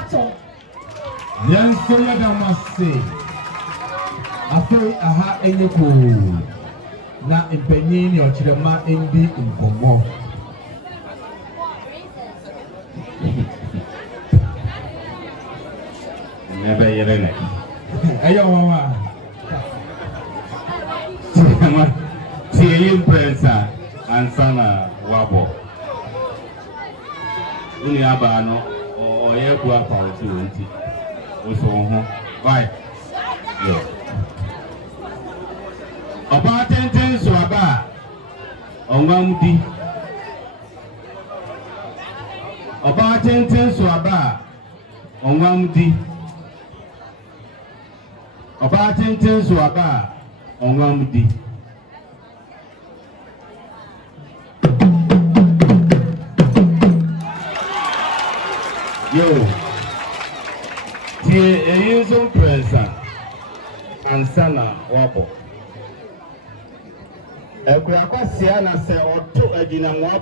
ato. Yan so ya da mase. Afei aha enyeko. Na impenyi ni ochirema endi nkomo. Never yelene. Ayo mama. Tiye impresa ansana wabo. Uni aba no oye ku apa otu nti. Oso ho. Bye. Yo. Oba tenten so aba. Onwamdi. Oba tenten so aba. Onwamdi. Oba tenten so aba. Onwamdi. Yo, the using present and sana wabo. Ekura kwa siana se otu ejina mwaba.